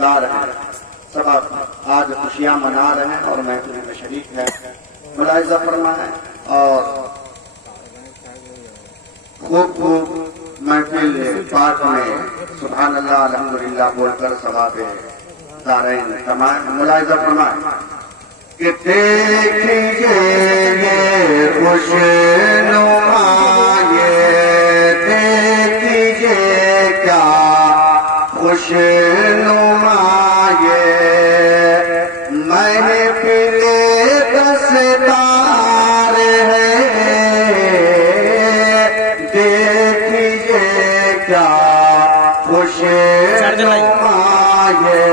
रिश्तेदार हैं, सब आज खुशियां मना रहे हैं और महफिल में शरीक है। मुलाहिजा फरमाएं और खूब खूब महफिल पाक में सुभान अल्लाह अल्हम्दुलिल्लाह बोलकर सवाब दारैन तमाम। मुलाहिजा फरमाएं कि देखिए ये खुशनुमा, ये देखिए क्या खुशनुमा, ये महफिल दस्तार है, देखिए क्या खुशनुमा ये।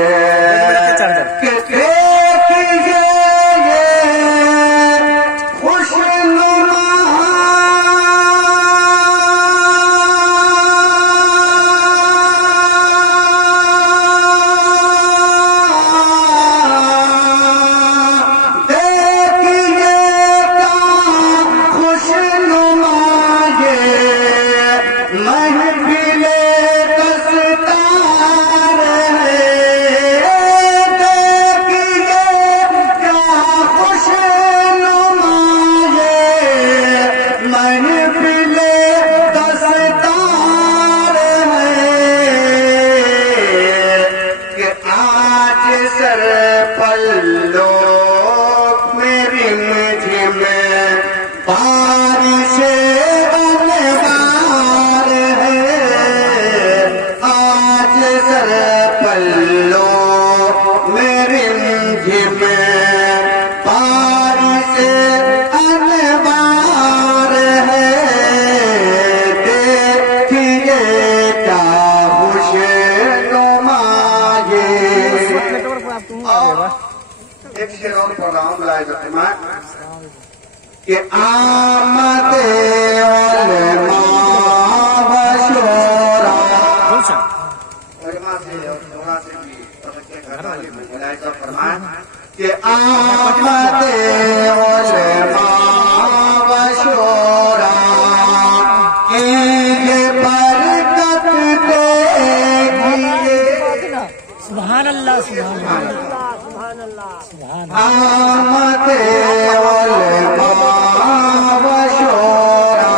एक शेर और पढ़ रहा हूँ मुलाहिजा कि आमदे उलमा व शोरा, उलमा से और शोरा से भी तवज्जो करना है। मुलाहिजा फरमाएं कि आमदे उलमा व शोरा की ये बरकत देगी। सुभान अल्लाह, सुभान अल्लाह, आमदे उलमा व शोरा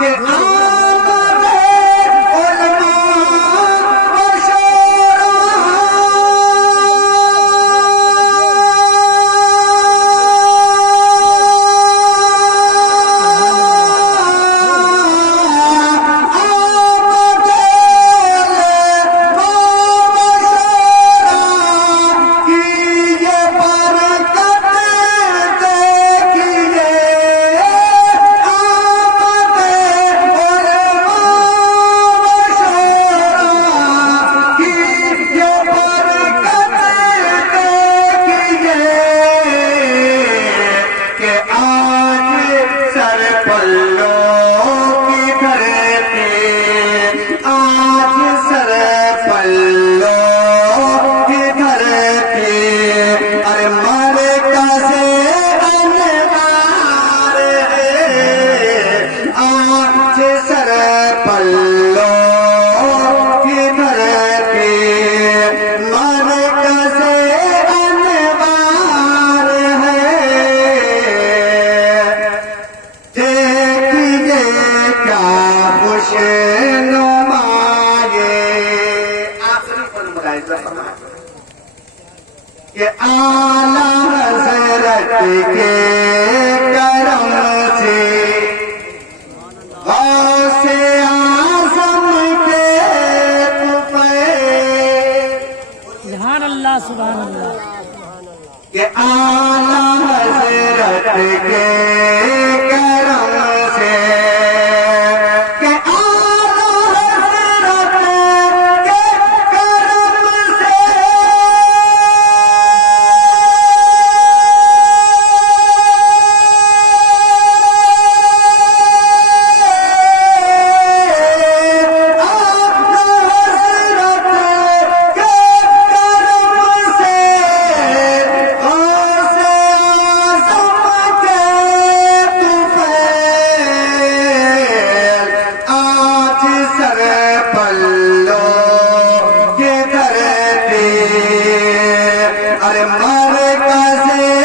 के आमदे उलमा व शोरा के आला हज़रत के करम से गौसे आज़म के कुफ़े। सुभान अल्लाह, सुभान अल्लाह। के आला हज़रत के करम से कैसे